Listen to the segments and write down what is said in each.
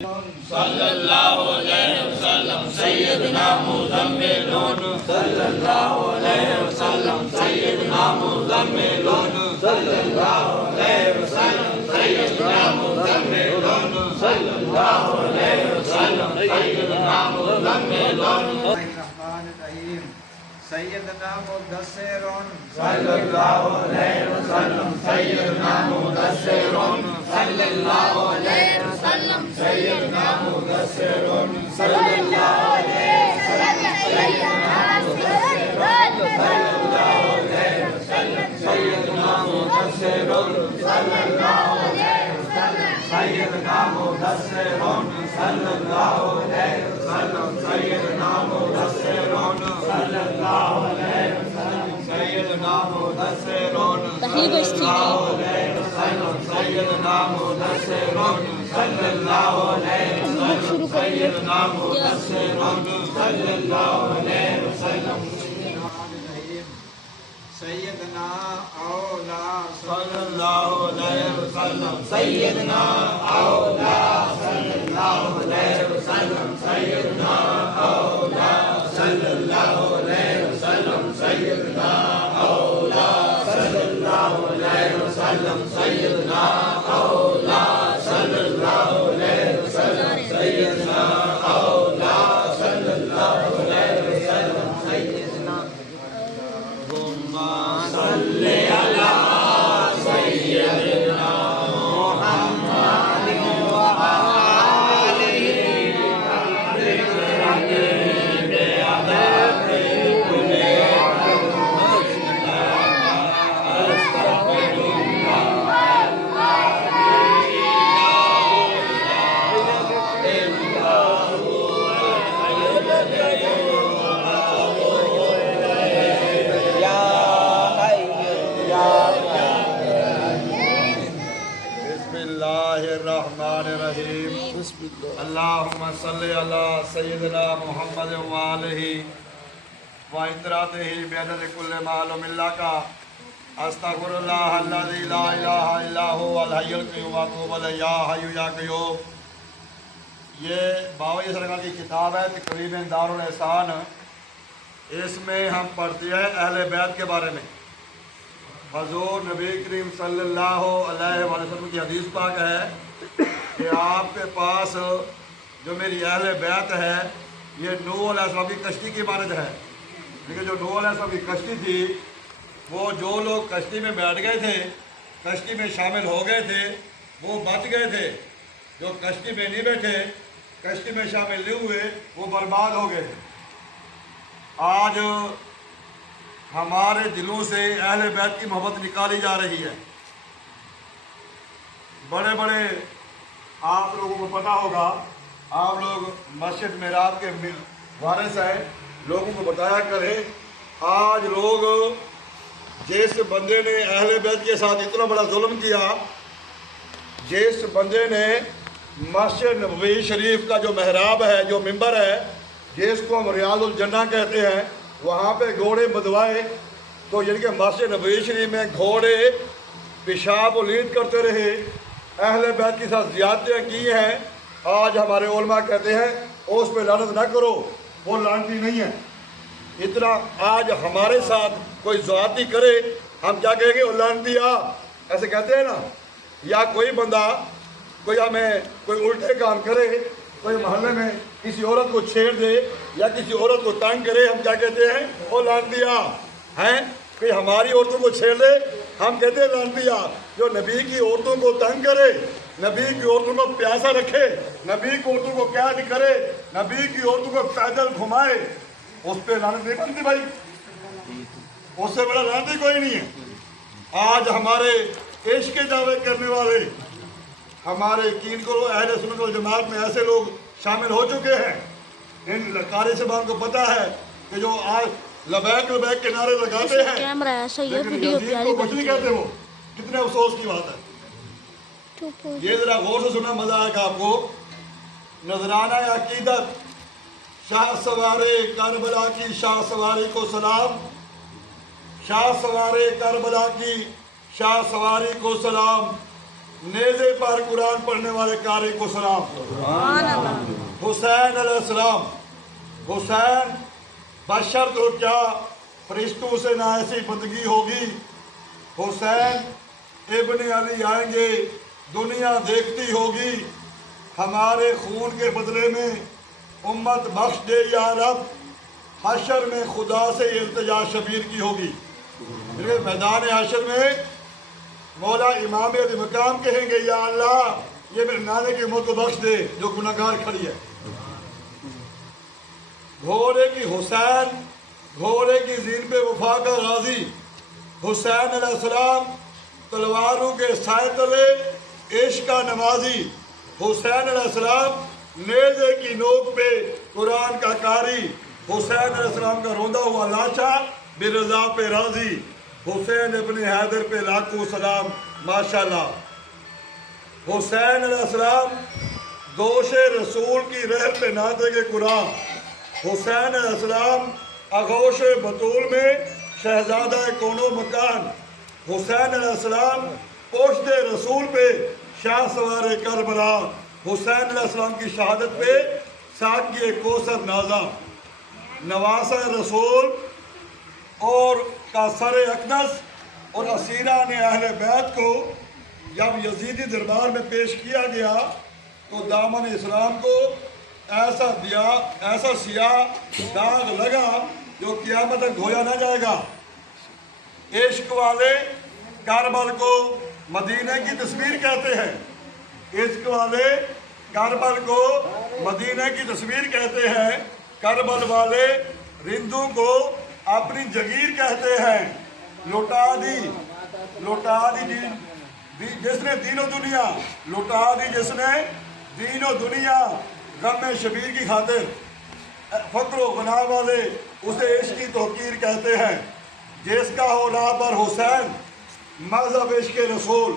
صلی اللہ علیہ وسلم سیدنا مزمل صلی اللہ علیہ وسلم سیدنا مزمل صلی اللہ علیہ وسلم سیدنا مزمل صلی اللہ علیہ وسلم سیدنا مزمل الرحمن الرحیم سیدنا مدثر صلی اللہ علیہ وسلم سیدنا مدثر صلی اللہ علیہ وسلم سیدنا مدثر صلی اللہ علیہ وسلم سیدنا مدثر صلی اللہ علیہ وسلم سیدنا مدثر صلی اللہ علیہ وسلم سیدنا مدثر صلی اللہ علیہ وسلم سیدنا مدثر صلی اللہ علیہ وسلم سیدنا مدثر صلی اللہ علیہ وسلم سیدنا مدثر صلی اللہ علیہ وسلم سیدنا مدثر صلی اللہ علیہ وسلم سیدنا اولا صلی اللہ علیہ وسلم سیدنا اولا صلی اللہ علیہ وسلم سیدنا اولا صلی اللہ علیہ وسلم سیدنا اولا صلی اللہ علیہ وسلم سیدنا اولا صلی اللہ علیہ وسلم سیدنا اولا صلی اللہ علیہ وسلم سیدنا صلی علی سیدنا محمد وآلہ الرحمن الرحیم اللہم صلی علی سیدنا محمد وآلہ وعطراتہ بعدد کل معلوم اللہ کا استغفر اللہ الذی لا الہ الا هو الحی القیوم واتوب الیہ یا حی یا قیوم۔ یہ باوی سرکار کی کتاب ہے تقریب دار الاحسان۔ اس میں ہم پڑھتے ہیں اہل بیت کے بارے میں۔ حضور نبی کریم صلی اللہ علیہ وسلم کی حدیث پاک ہے کہ آپ کے پاس جو میری اہل بیت ہے یہ نوح علیہ السلام کی کشتی کی مانند ہے، لیکن جو نوح علیہ السلام کی کشتی تھی وہ جو لوگ کشتی میں بیٹھ گئے تھے، کشتی میں شامل ہو گئے تھے، وہ بچ گئے تھے۔ جو کشتی میں نہیں بیٹھے، کشتی میں شامل نہیں ہوئے، وہ برباد ہو گئے تھے۔ آج ہمارے دلوں سے اہل بیت کی محبت نکالی جا رہی ہے۔ بڑے بڑے آپ لوگوں کو پتہ ہوگا، آپ لوگ مسجد محراب کے وارث ہیں، لوگوں کو بتایا کریں۔ آج لوگ جس بندے نے اہل بیت کے ساتھ اتنا بڑا ظلم کیا، جس بندے نے مسجد نبوی شریف کا جو محراب ہے، جو ممبر ہے، جس کو ہم ریاض الجنہ کہتے ہیں، وہاں پہ گھوڑے بدوائے، تو یعنی کہ مسجد نبوی شریف میں گھوڑے پیشاب و لید کرتے رہے، اہل بیت کے ساتھ زیادتیاں کی ہیں۔ آج ہمارے علماء کہتے ہیں اس پہ لعنت نہ کرو، وہ لعنتی نہیں ہے۔ اتنا آج ہمارے ساتھ کوئی زیادتی کرے، ہم کیا کہیں گے؟ وہ لعنتی آ، ایسے کہتے ہیں نا۔ یا کوئی بندہ کوئی ہمیں کوئی الٹے کام کرے، کوئی محلے میں کسی عورت کو چھیڑ دے یا کسی عورت کو تنگ کرے، ہم کیا کہتے ہیں؟ وہ لعنتی آ ہیں۔ کوئی ہماری عورتوں کو چھیڑ دے، ہم کہتے ہیں لعنتی آ۔ جو نبی کی عورتوں کو تنگ کرے، نبی کی عورتوں کو پیاسا رکھے، نبی کی عورتوں کو قید کرے، نبی کی عورتوں کو پیدل گھمائے، اس پہ لعنت نہیں بنتی بھائی، اس سے بڑا لعنتی کوئی نہیں ہے۔ آج ہمارے عشق کے دعوے کرنے والے، ہمارے یقین کو اہل سنت والجماعت میں ایسے لوگ شامل ہو چکے ہیں۔ ان قاری صاحبان کو پتہ ہے کہ جو آج لبیک لبیک کے نعرے لگاتے ہیں، لیکن یزید کو کچھ نہیں کہتے، وہ کتنے افسوس کی بات ہے۔ یہ ذرا غور سے سنا، مزہ آئے گا آپ کو۔ نذرانہ عقیدت شاہ سوار کربلا کی شاہ سواری کو سلام، شاہ سوار کربلا کی شاہ سواری کو سلام، نیزے پر قرآن پڑھنے والے قاری کو سلام۔ حسین علیہ السلام، حسین بشر تو کیا فرشتوں سے نہ ایسی بندگی ہوگی۔ حسین ابن علی آئیں گے، دنیا دیکھتی ہوگی، ہمارے خون کے بدلے میں امت بخش دے یا رب، حشر میں خدا سے التجا شبیر کی ہوگی۔ میدان حشر میں مولا امام علی مقام کہیں گے یا اللہ یہ میرے نانے کی موت کو بخش دے جو گناہگار کھڑی ہے۔ گھوڑے کی حسین، گھوڑے کی زین پہ وفا کا غازی حسین علیہ السلام، تلواروں کے سائے تلے عشق کا نمازی حسین علیہ السلام، نیزے کی نوک پہ قرآن کا قاری حسین علیہ السلام کا روندا ہوا لاشا برضا پہ راضی حسین ابن حیدر پہ لاکھوں سلام ماشاءاللہ۔ حسین علیہ السلام دوش رسول کی رحل پہ نادے کے قرآن، حسین علیہ السلام آغوش بطول میں شہزادہ کون و مکان، حسین علیہ السلام پشت رسول پہ شاہ سوار کربلا، حسین علیہ السلام کی شہادت پہ ساقی کوثر نازا، نواسہ رسول اور کا سر اقدس اور اسیران اہل بیت کو جب یزیدی دربار میں پیش کیا گیا تو دامن اسلام کو ایسا سیاہ داغ لگا جو قیامت تک دھویا نہ جائے گا۔ عشق والے کربل کو مدینہ کی تصویر کہتے ہیں، عشق والے کربل کو مدینہ کی تصویر کہتے ہیں، کربل والے رندوں کو اپنی جگیر کہتے ہیں۔ لوٹا دی جس نے دین و دنیا، لوٹا دی جس نے دین و دنیا غم شبیر کی خاطر، فقر و غنا والے اسے عشق کی توقیر کہتے ہیں۔ جس کا ہو راہ بر حسین مذہب عشق رسول،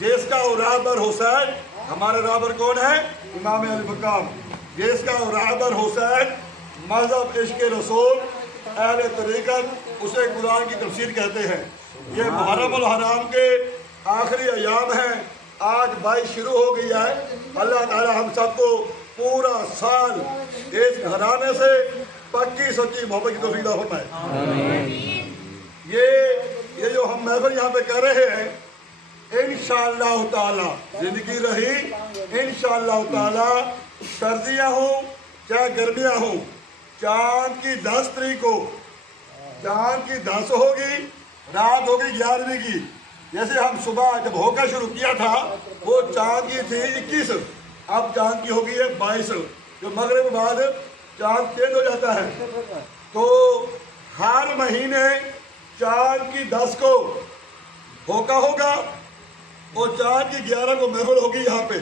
جس کا ہو راہ بر حسین، ہمارے راہ بر کون ہے؟ امام علی مقام۔ جس کا ہو راہ بر حسین مذہب عشق رسول، اہل طریقت اسے قرآن کی تفسیر کہتے ہیں۔ یہ محرم الحرام کے آخری ایام ہیں، آج 22 شروع ہو گئی ہے۔ اللہ تعالی ہم سب کو پورا سال اس گھرانے سے پکی سچی محبت کی توفیق عطا فرمائے۔ یہ جو ہم محفل یہاں پہ کر رہے ہیں انشاءاللہ تعالی زندگی رہی انشاءاللہ تعالی، سردیاں ہوں چاہے گرمیاں ہوں، چاند کی 10 تاریخ کو، چاند کی 10 ہوگی، رات ہوگی 11ویں کی۔ جیسے ہم صبح جب ہوکا شروع کیا تھا وہ چاند کی تھی 21، اب چاند کی ہوگی ہے 22، جو مغرب کے بعد چاند تیز ہو جاتا ہے۔ تو ہر مہینے چاند کی 10 کو ہوکا ہوگا اور چاند کی 11 کو محفل ہوگی یہاں پہ۔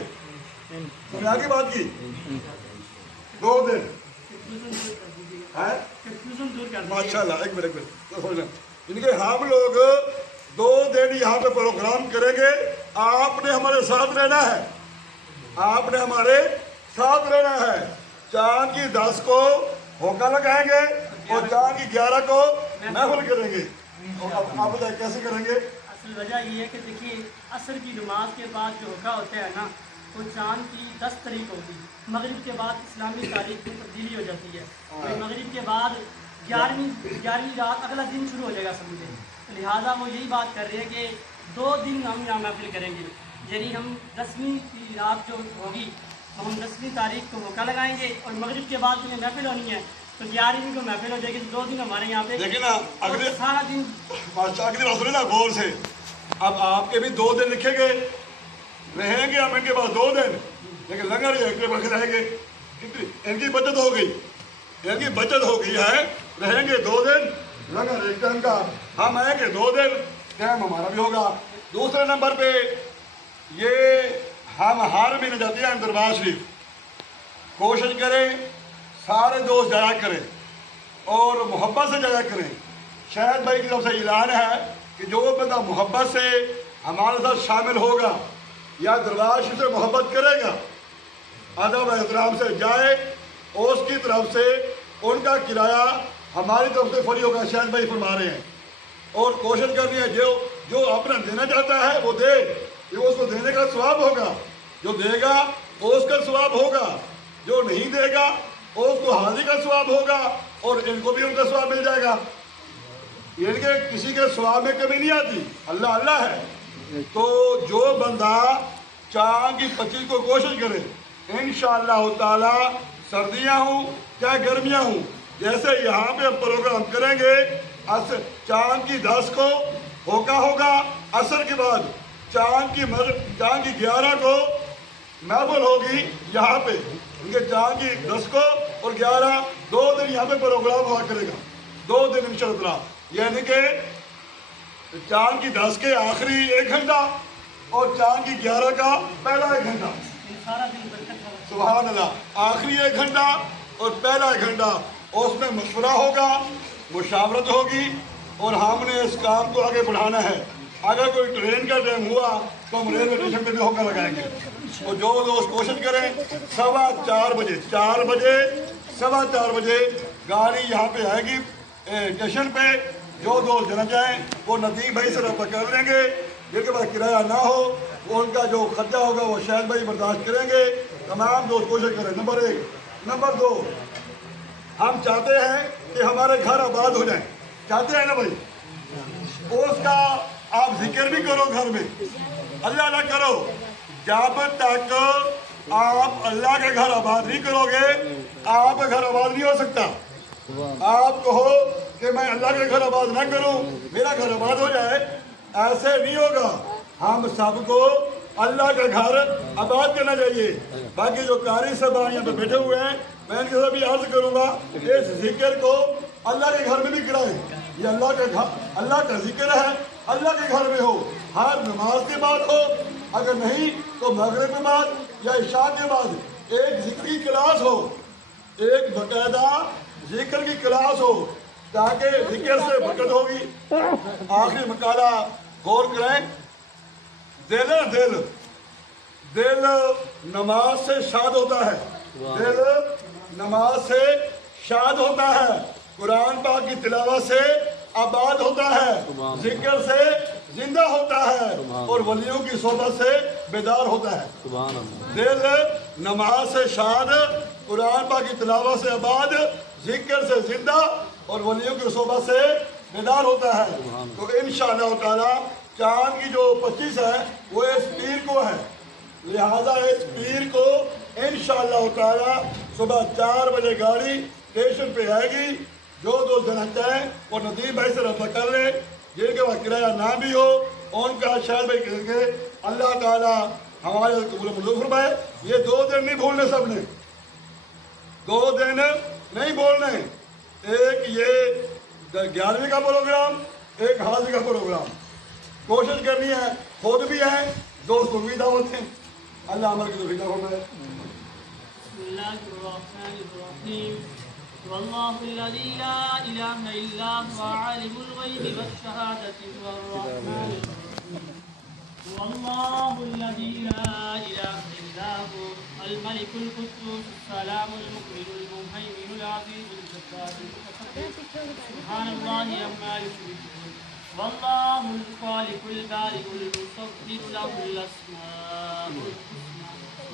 تم نے آگے بات کی 2 دن ماشاءاللہ، ایک منٹ ان کے ہم لوگ 2 دن یہاں پہ پروگرام کریں گے۔ آپ نے ہمارے ساتھ رہنا ہے، آپ نے ہمارے ساتھ رہنا ہے۔ چاند کی 10 کو ہوکا لگائیں گے اور چاند کی 11 کو محفل کریں گے۔ آپ بتائیں کیسے کریں گے؟ اصل وجہ یہ ہے کہ دیکھیے عصر کی نماز کے بعد جو ہوکا ہوتا ہے نا وہ چاند کی 10 تاریخ ہوگی، مغرب کے بعد اسلامی تاریخ میں تبدیلی ہو جاتی ہے، مغرب کے بعد 11ویں رات اگلا دن شروع ہو جائے گا سمجھے۔ لہٰذا وہ یہی بات کر رہے ہیں کہ 2 دن ہم یہاں محفل کریں گے، یعنی ہم 10ویں کی رات جو ہوگی تو ہم 10ویں تاریخ کو موقع لگائیں گے اور مغرب کے بعد جو محفل ہونی ہے تو 11ویں کو محفل ہو جائے گی۔ 2 دن ہمارے یہاں پہ دیکھیں نا اگلے سارا دن اگلی بات سنیں نا غور سے۔ اب آپ کے بھی 2 دن لکھیں گے، رہیں گے ہم ان کے پاس 2 دن، لیکن لنگر ایک پاس رہیں گے۔ ان کی بچت ہو گئی، ان کی بچت ہو گئی ہے، رہیں گے 2 دن، لنگر ایک ٹائم کا، ہم آئیں گے 2 دن، ٹائم ہمارا بھی ہوگا۔ دوسرے نمبر پہ یہ ہم ہر مہینے جاتے ہیں دربار شریف، کوشش کریں سارے دوست جایا کریں اور محبت سے جایا کریں۔ شاہد بھائی کی طرف سے اعلان ہے کہ جو بندہ محبت سے ہمارے ساتھ شامل ہوگا یا دربار شریف سے محبت کرے گا، ادب احترام سے جائے، اس کی طرف سے ان کا کرایہ ہماری طرف سے فری ہوگا، شاہد بھائی فرما رہے ہیں۔ اور کوشش کرنی ہے جو اپنا دینا چاہتا ہے وہ دے، یہ اس کو دینے کا ثواب ہوگا، جو دے گا وہ اس کا ثواب ہوگا، جو نہیں دے گا وہ اس کو حاضری کا ثواب ہوگا، اور ان کو بھی ان کا ثواب مل جائے گا۔ یعنی کہ کسی کے ثواب میں کمی نہیں آتی، اللہ اللہ ہے۔ تو جو بندہ چاند کی 25 کو کوشش کرے، انشاءاللہ تعالی سردیاں ہوں یا گرمیاں ہوں، جیسے یہاں پہ ہم پروگرام کریں گے، چاند کی 10 کو ہوگا عصر کے بعد، چاند کی 11 کو محفل ہوگی یہاں پہ، کیونکہ چاند کی 10 کو اور 11 2 دن یہاں پہ پروگرام ہوا کرے گا، 2 دن انشاءاللہ، یعنی کہ چاند کی 10 کے آخری 1 گھنٹہ اور چاند کی 11 کا پہلا 1 گھنٹہ، سارا دن برکت والا۔ سبحان اللہ، آخری 1 گھنٹہ اور پہلا 1 گھنٹہ، اس میں مشورہ ہوگا، مشاورت ہوگی، اور ہم نے اس کام کو آگے بڑھانا ہے۔ اگر کوئی ٹرین کا ٹائم ہوا تو ہم ریلوے اسٹیشن پہ بھی ہوکا لگائیں گے، اور جو دوست کوشش کریں 4:15 بجے 4:15 بجے گاڑی یہاں پہ آئے گی اسٹیشن پہ، جو دوست جانا چاہیں وہ ندیم بھائی سے رابطہ کر لیں گے، جن کے پاس کرایہ نہ ہو وہ ان کا جو خرچہ ہوگا وہ شاہد بھائی برداشت کریں گے۔ تمام دوست کوشش کریں۔ نمبر 1۔ نمبر 2، ہم چاہتے ہیں کہ ہمارے گھر آباد ہو جائیں، چاہتے ہیں نا بھائی؟ اس کا آپ ذکر بھی کرو گھر میں، اللہ اللہ کرو، جب تک آپ اللہ کے گھر آباد نہیں کرو گے آپ کا گھر آباد نہیں ہو سکتا۔ آپ کہو کہ میں اللہ کے گھر آباد نہ کروں میرا گھر آباد ہو جائے، ایسے نہیں ہوگا۔ ہم سب کو اللہ کا گھر آباد کرنا چاہیے۔ باقی جو قاری صاحب یہاں پہ بیٹھے ہوئے ہیں، میں ان کے ساتھ بھی عرض کروں گا اس ذکر کو اللہ کے گھر میں بھی کرائیں۔ یہ اللہ کا ذکر ہے، اللہ کے گھر میں ہو، ہر نماز کے بعد ہو، اگر نہیں تو مغرب کے بعد یا عشاء کے بعد ایک ذکر کی کلاس ہو، ایک باقاعدہ ذکر کی کلاس ہو، تاکہ ذکر سے برکت ہوگی۔ آخری مقالہ غور کریں، دل نماز سے شاد ہوتا ہے، دل نماز سے شاد ہوتا ہے، قرآن پاک کی تلاوت سے آباد ہوتا ہے، ذکر سے زندہ ہوتا ہے، اور ولیوں کی صحبت سے بیدار ہوتا ہے۔ دل نماز سے شاد، قرآن پاک کی تلاوت سے آباد، ذکر سے زندہ اور ولیوں کی صحبت سے بیدار ہوتا ہے۔ تو انشاءاللہ تعالی چاند کی جو 25 ہے وہ اس پیر کو ہے، لہذا اس پیر کو انشاءاللہ تعالی صبح 4 بجے گاڑی اسٹیشن پہ آئے گی۔ جو دوست جانا چاہیں وہ ندیم بھائی سے رابطہ کر لیں، جن کے پاس کرایہ نہ بھی ہو ان کا شاہد بھائی کریں گے۔ اللہ تعالی ہمارے قبول منظور فرمائے۔ یہ 2 دن نہیں بھولنے، سب نے 2 دن نہیں بولنے، ایک یہ 11ویں کا پروگرام، ایک حاضری کا پروگرام، کوشش کرنی ہے، خود بھی ہے، دوست کو بھی دعوت ہیں۔ اللہ عمل کی توفیق عطا فرمائے۔ بسم اللہ الرحمن الرحیم۔ واللہ الذی لا الہ الا هو عالم الغیب والشہادۃ هو الرحمن الرحیم۔ واللہ الذی لا الہ الا هو الملک القدوس السلام المؤمن المهیمن العزیز الجبار المتکبر سبحان اللہ عما یشرکون۔ واللہ الخالق البارئ المصور له الاسماء الحسنى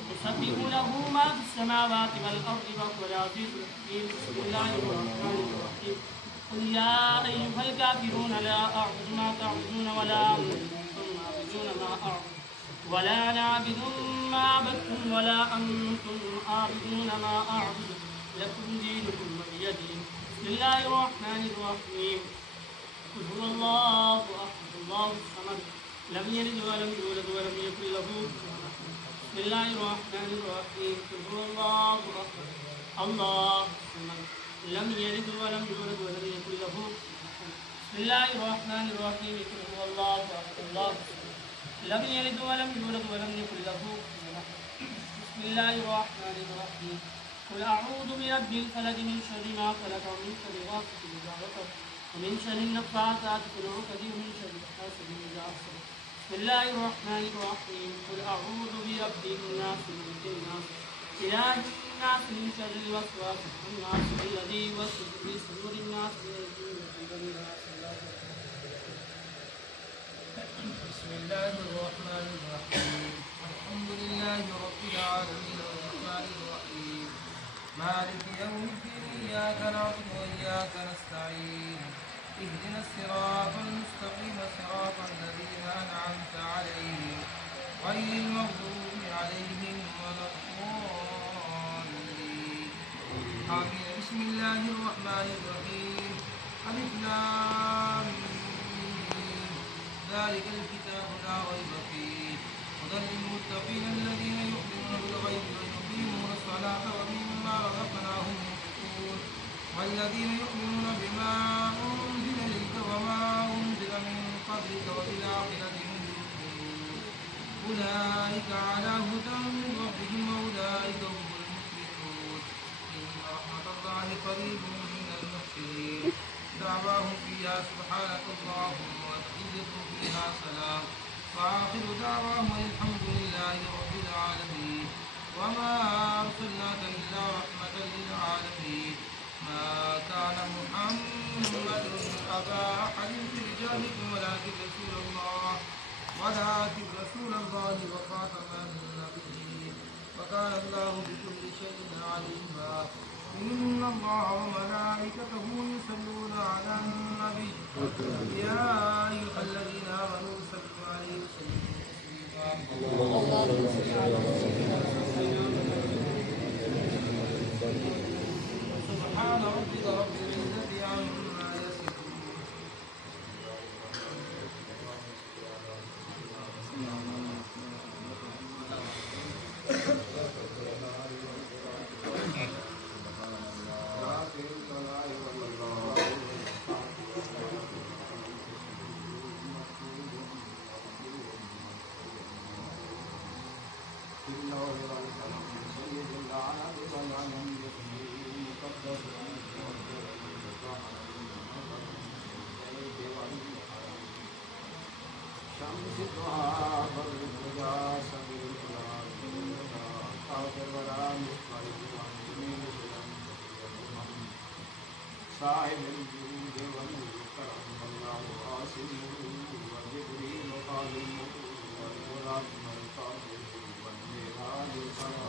يسبح له ما في السماوات والارض وهو العزيز الحكيم۔ بسم الله الرحمن الرحيم۔ قل يا ايها الكافرون لا اعبد ما تعبدون ولا انتم عابدون ما اعبد ولا انا عابد ما عبدتم ولا انتم عابدون ما اعبد لكم دينكم ولي دين۔ بسم الله الرحمن الرحيم۔ قل هو الله احد الله الصمد لم يلد ولم يولد ولم يكن له كفوا احد۔ بسم الله الرحمن الرحيم۔ قل هو الله احد الله الصمد لم يلد ولم يولد ولم يكن له كفوا احد۔ بسم الله الرحمن الرحيم۔ قل هو الله احد الله الصمد لم يلد ولم يولد ولم يكن له كفوا احد۔ بسم الله الرحمن الرحيم۔ قل اعوذ برب الفلق من شر ما خلق ومن شر غاسق اذا وقب ومن شر النفاثات في العقد ومن شر حاسد إذا حسد۔ بسم الله الرحمن الرحيم۔ قل أعوذ برب الناس ملك الناس إله الناس من شر الوسواس الخناس الذي يوسوس في صدور الناس من الجنة والناس۔ بسم الله الرحمن الرحيم الحمد لله رب العالمين الرحمن الرحيم مالك يوم الدين إياك نعبد وإياك نستعين اهدنا الصراط المستقيم صراط الذين أنعمت عليهم غير المغضوب عليهم ولا الضالين آمين بسم الله الرحمن الرحيم ألف لام ميم ذلك الكتاب لا ريب فيه هدى للمتقين الذين يؤمنون بالغيب ويقيمون الصلاة ومما رزقناهم ينفقون والذين يؤمنون بما أنزل إليك وما أنزل من قبلك وبالآخرة هم يؤمنون أولئك على هدى من ربهم وأولئك هم المفلحون إن رحمة الله قريب من المحسنين دعواهم فيها سبحانك اللهم وتحيتهم فيها سلام وآخر دعواهم الحمد لله رب العالمين وما أرسلناك إلا رحمة للعالمين ما كان محمد أبا أحد من رجالكم ولكن رسول الله وخاتم النبيين وكان الله بكل شيء عليما إن الله وملائكته يصلون على النبي يا أيها الذين آمنوا صلوا عليه وسلموا تسليما سبحان ربك رب العزة عما يصفون صاحب الجود والكرم والله قاسمه وجبريل قادمه والغرام القادم والميراج صلى